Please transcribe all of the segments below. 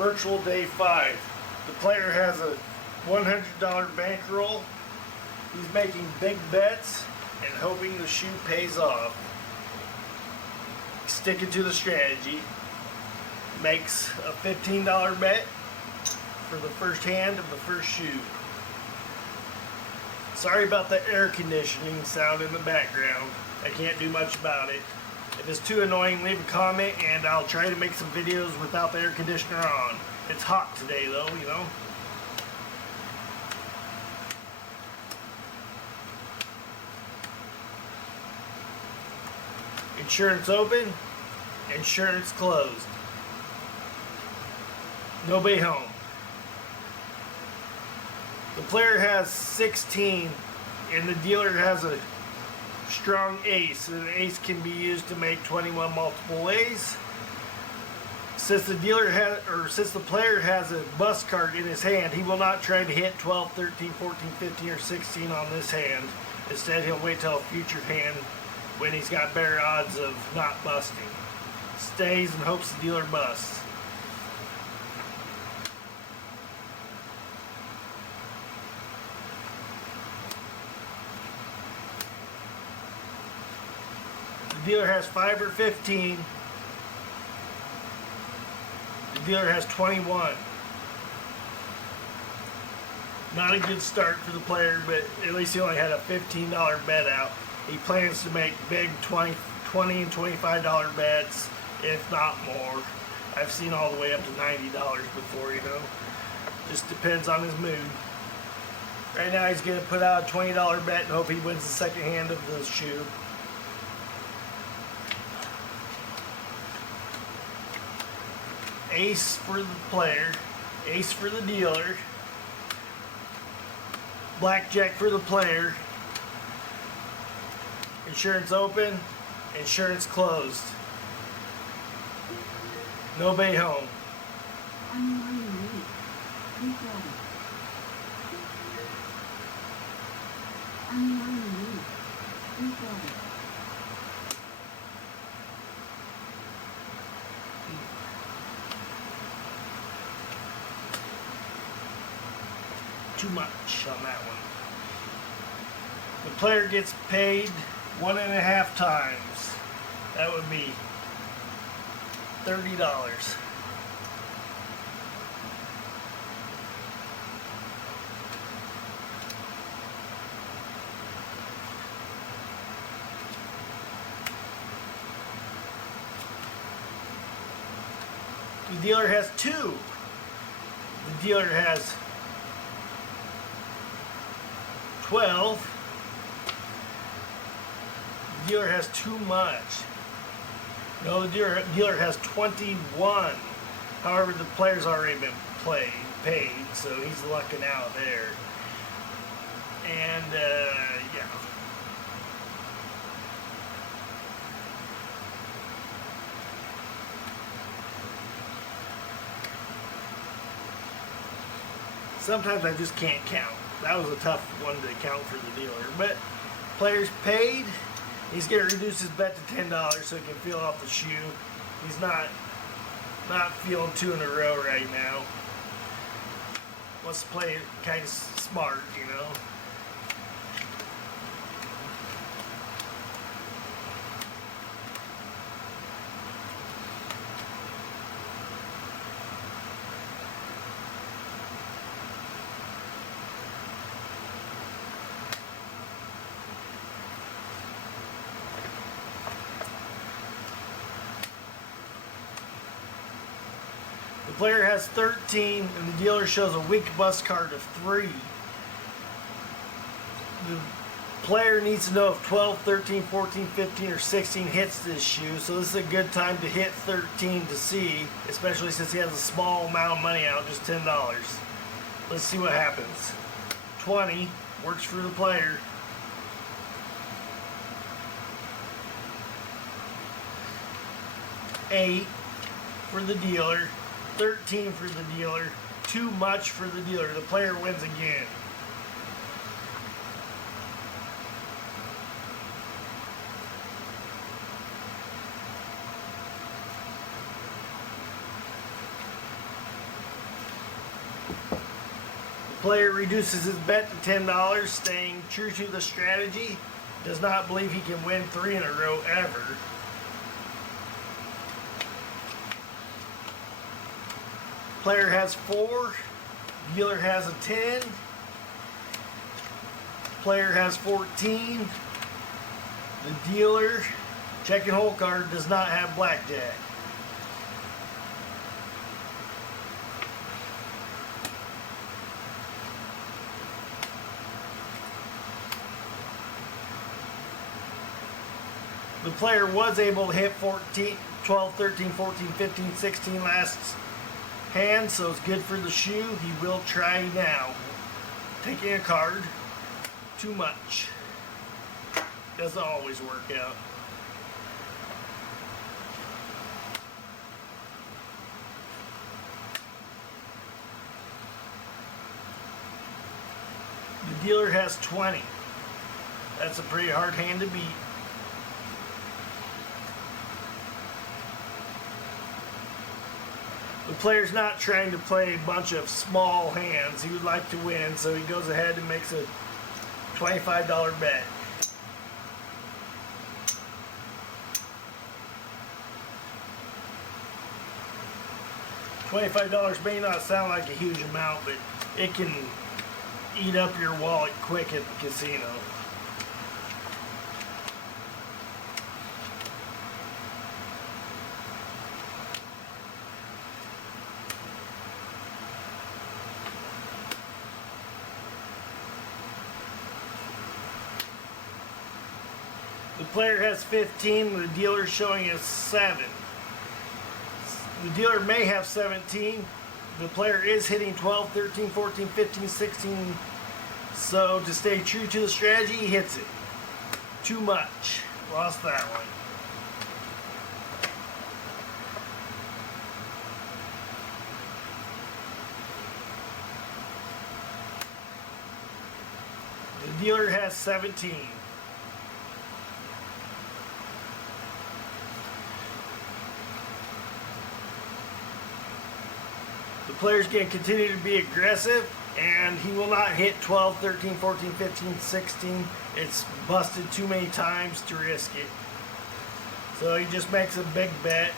Virtual day 5. The player has a $100 bankroll. He's making big bets and hoping the shoe pays off. Sticking to the strategy. Makes a $15 bet for the first hand of the first shoe. Sorry about the air conditioning sound in the background. I can't do much about it. If it's too annoying, leave a comment and I'll try to make some videos without the air conditioner on. It's hot today though, you know. Insurance open, insurance closed. Nobody home. The player has 16 and the dealer has a strong ace. An ace can be used to make 21 multiple ways. Since the player has a bust card in his hand, he will not try to hit 12, 13, 14, 15, or 16 on this hand. Instead, he'll wait till a future hand when he's got better odds of not busting. Stays and hopes the dealer busts. The dealer has 5 or 15. The dealer has 21. Not a good start for the player, but at least he only had a $15 bet out. He plans to make big $20 and $25 bets, if not more. I've seen all the way up to $90 before, you know. Just depends on his mood. Right now he's going to put out a $20 bet and hope he wins the second hand of the shoe. Ace for the player, ace for the dealer, blackjack for the player, insurance open, insurance closed. Nobody home. Too much on that one. The player gets paid 1.5 times. That would be $30. The dealer has 2. The dealer has 12. The dealer has too much. No, the dealer has 21. However, the player's already been paid, so he's lucking out there. And, yeah. Sometimes I just can't count. That was a tough one to count for the dealer. But player's paid. He's going to reduce his bet to $10 so he can feel off the shoe. He's not feeling 2 in a row right now. Wants to play it kind of smart, you know. The player has 13 and the dealer shows a weak bust card of 3. The player needs to know if 12, 13, 14, 15, or 16 hits this shoe, so this is a good time to hit 13 to see, especially since he has a small amount of money out, just $10. Let's see what happens. 20 works for the player. 8 for the dealer. 13 for the dealer. Too much for the dealer. The player wins again. The player reduces his bet to $10, staying true to the strategy. Does not believe he can win 3 in a row ever. Player has 4. Dealer has a 10. Player has 14. The dealer, checking hole card, does not have blackjack. The player was able to hit 14, 12, 13, 14, 15, 16 last hand, so it's good for the shoe. He will try now. Taking a card. Too much. Doesn't always work out. The dealer has 20. That's a pretty hard hand to beat. The player's not trying to play a bunch of small hands. He would like to win, so he goes ahead and makes a $25 bet. $25 may not sound like a huge amount, but it can eat up your wallet quick at the casino. The player has 15, the dealer showing us 7. The dealer may have 17. The player is hitting 12, 13, 14, 15, 16. So to stay true to the strategy, he hits it. Too much. Lost that one. The dealer has 17. The player's going to continue to be aggressive, and he will not hit 12, 13, 14, 15, 16. It's busted too many times to risk it. So he just makes a big bet,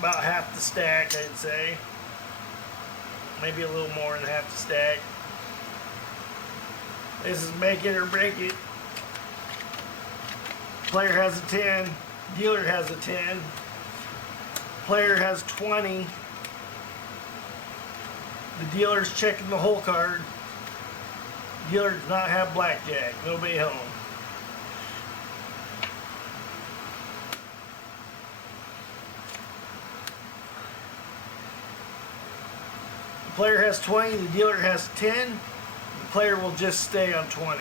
about half the stack, I'd say. Maybe a little more than half the stack. This is make it or break it. Player has a 10. Dealer has a 10. Player has 20. The dealer's checking the hole card. Dealer does not have blackjack. Nobody home. The player has 20. The dealer has 10. The player will just stay on 20.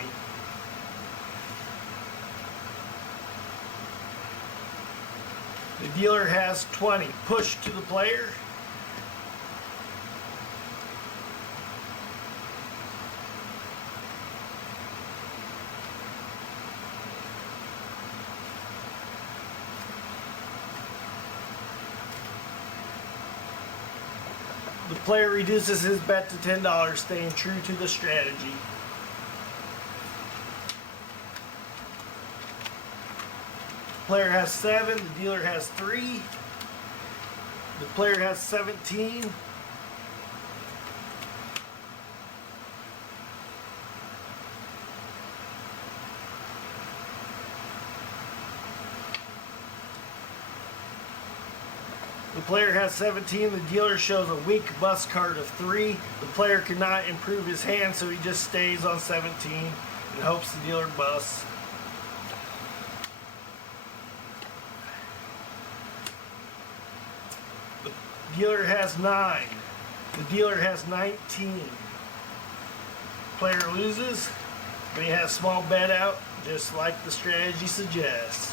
The dealer has 20. Push to the player. The player reduces his bet to $10, staying true to the strategy. Player has 7, the dealer has 3. The player has 17. The player has 17. The dealer shows a weak bust card of 3. The player cannot improve his hand, so he just stays on 17 and hopes the dealer busts. The dealer has 9. The dealer has 19. Player loses, but he has small bet out, just like the strategy suggests.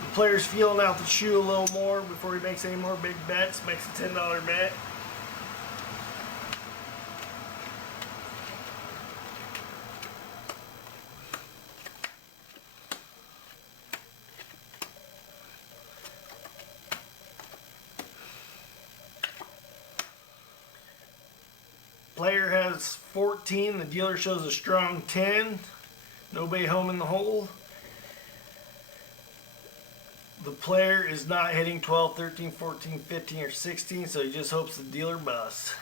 The player's feeling out the shoe a little more before he makes any more big bets. Makes a $10 bet. is 14. The dealer shows a strong 10. Nobody home in the hole. The player is not hitting 12, 13, 14, 15, or 16, so he just hopes the dealer busts.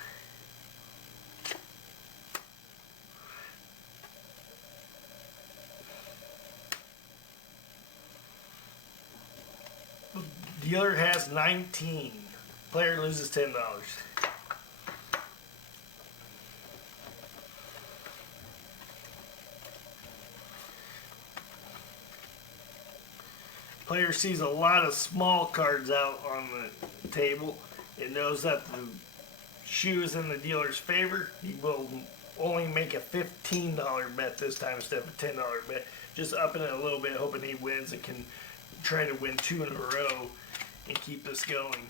The dealer has 19. Player loses $10. Player sees a lot of small cards out on the table. It knows that the shoe is in the dealer's favor. He will only make a $15 bet this time instead of a $10 bet. Just upping it a little bit, hoping he wins and can try to win 2 in a row and keep this going.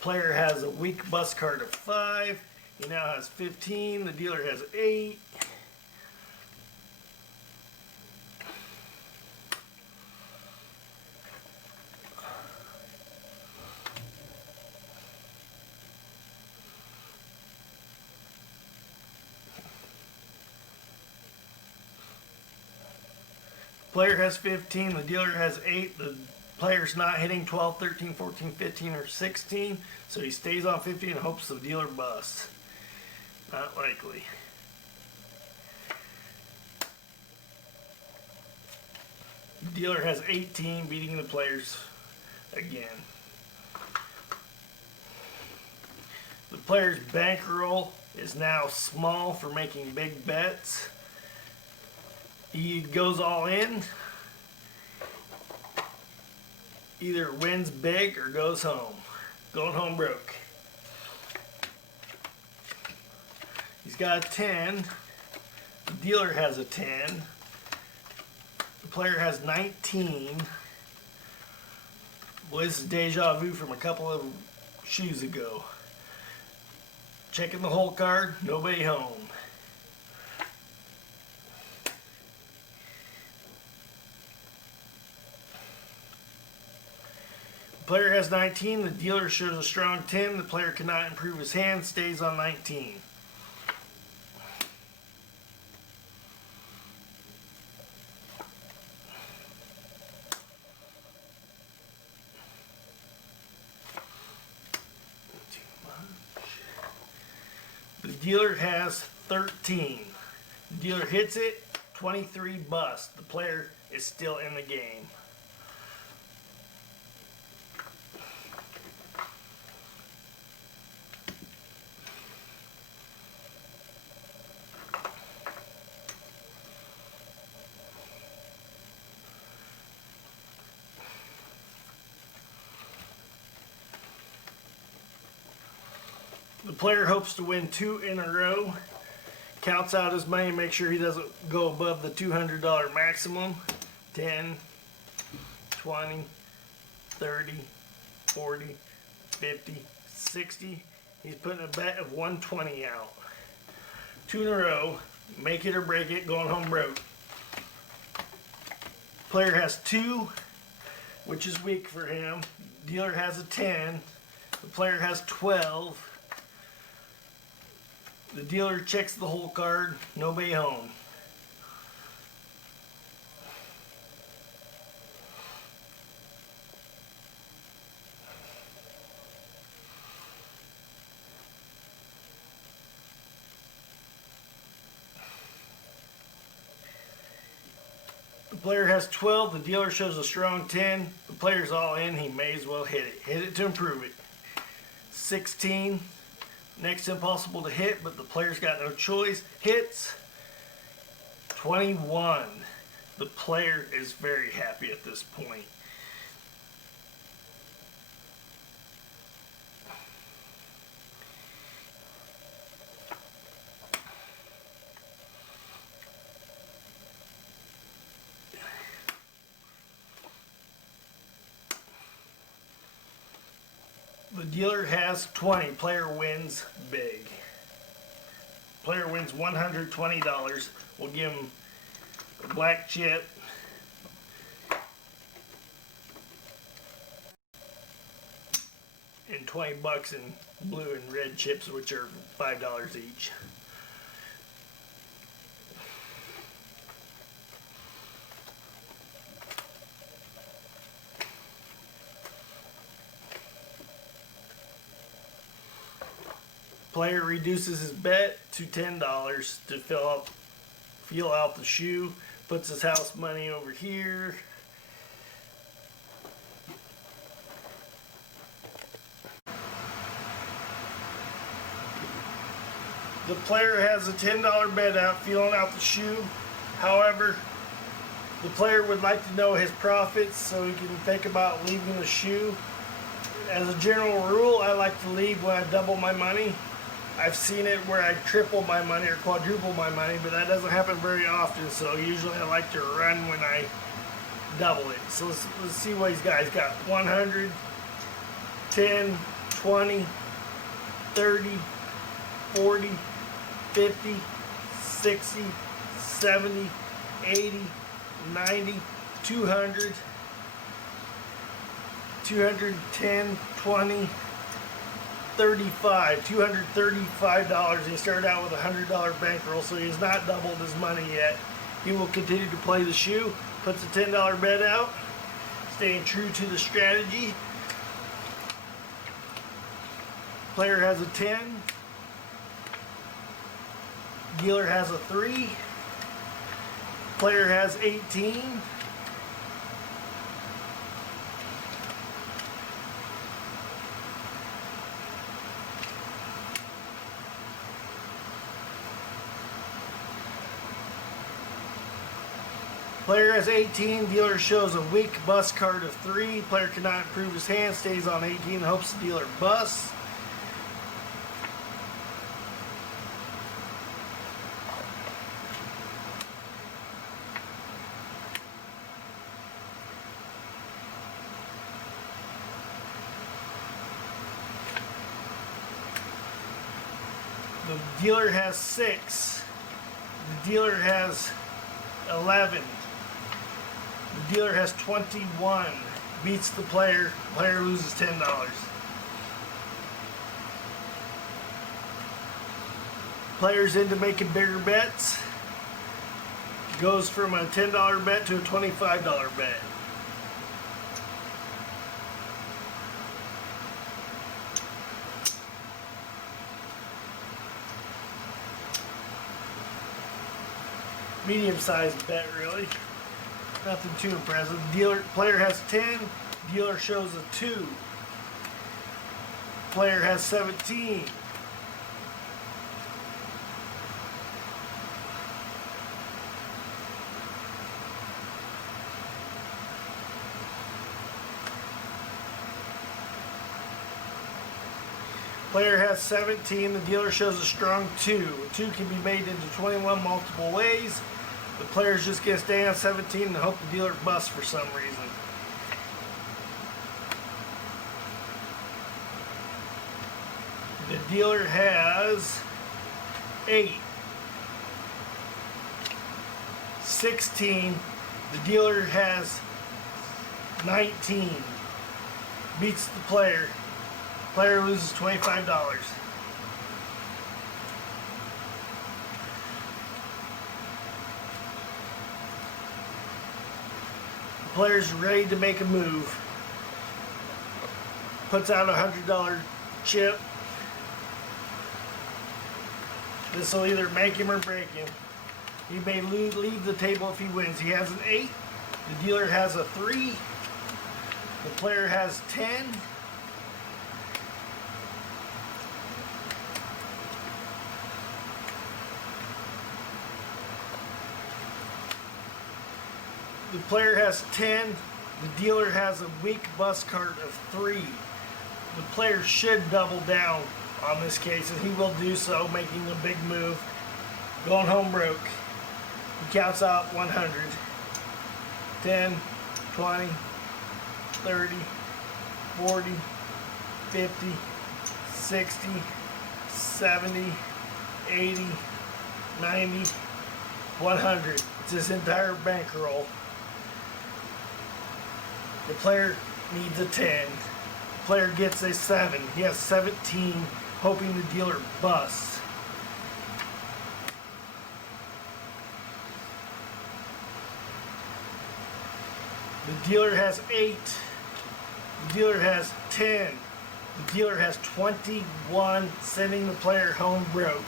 Player has a weak bust card of 5. He now has 15. The dealer has 8. Player has 15, the dealer has 8, the player's not hitting 12, 13, 14, 15, or 16, so he stays on 15 and hopes the dealer busts. Not likely. The dealer has 18, beating the players again. The player's bankroll is now small for making big bets. He goes all in, either wins big or goes home. Going home broke. He's got a 10. The dealer has a 10. The player has 19. Boy, this is deja vu from a couple of shoes ago. Checking the hole card, nobody home. The player has 19, the dealer shows a strong 10, the player cannot improve his hand, stays on 19. The dealer has 13. The dealer hits it, 23 bust. The player is still in the game. The player hopes to win 2 in a row, counts out his money, make sure he doesn't go above the $200 maximum. 10, 20, 30, 40, 50, 60. He's putting a bet of 120 out. 2 in a row, make it or break it, going home broke. Player has 2, which is weak for him. Dealer has a 10. The player has 12. The dealer checks the hole card, nobody home. The player has 12, the dealer shows a strong 10. The player's all in, he may as well hit it. Hit it to improve it. 16. Next impossible to hit, but the player's got no choice. Hits. 21. The player is very happy at this point. The dealer has 20. Player wins big. Player wins $120. We'll give him a black chip. and 20 bucks in blue and red chips, which are $5 each. Player reduces his bet to $10 to feel out the shoe. Puts his house money over here. The player has a $10 bet out, feeling out the shoe. However, the player would like to know his profits so he can think about leaving the shoe. As a general rule, I like to leave when I double my money. I've seen it where I triple my money or quadruple my money, but that doesn't happen very often, so usually I like to run when I double it. So let's see what he's got. He's got 100, 10, 20, 30, 40, 50, 60, 70, 80, 90, 200, 210, 20, 35, $235. He started out with a $100 bankroll, so he has not doubled his money yet. He will continue to play the shoe, puts a $10 bet out, staying true to the strategy. Player has a 10. Dealer has a 3. Player has 18. Player has 18. Dealer shows a weak bust card of 3. Player cannot improve his hand. Stays on 18. Hopes the dealer busts. The dealer has 6. The dealer has 11. The dealer has 21. Beats the player. Player loses $10. Player's into making bigger bets. Goes from a $10 bet to a $25 bet. Medium-sized bet, really. Nothing too impressive. Player has 10. Dealer shows a 2. Player has 17. Player has 17. The dealer shows a strong 2. A 2 can be made into 21 multiple ways. The player's just going to stay on 17 and hope the dealer busts for some reason. The dealer has 8. 16. The dealer has 19. Beats the player. Player loses $25. Player's ready to make a move. Puts out a $100 chip. This will either make him or break him. He may leave the table if he wins. He has an 8. The dealer has a 3. The player has 10. The player has 10. The dealer has a weak bust card of 3. The player should double down on this case, and he will do so, making a big move. Going home broke. He counts out 100. 10, 20, 30, 40, 50, 60, 70, 80, 90, 100. It's his entire bankroll. The player needs a 10. Player gets a 7. He has 17, hoping the dealer busts. The dealer has 8. The dealer has 10. The dealer has 21, sending the player home broke.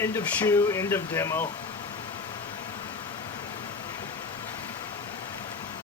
End of shoe, end of demo.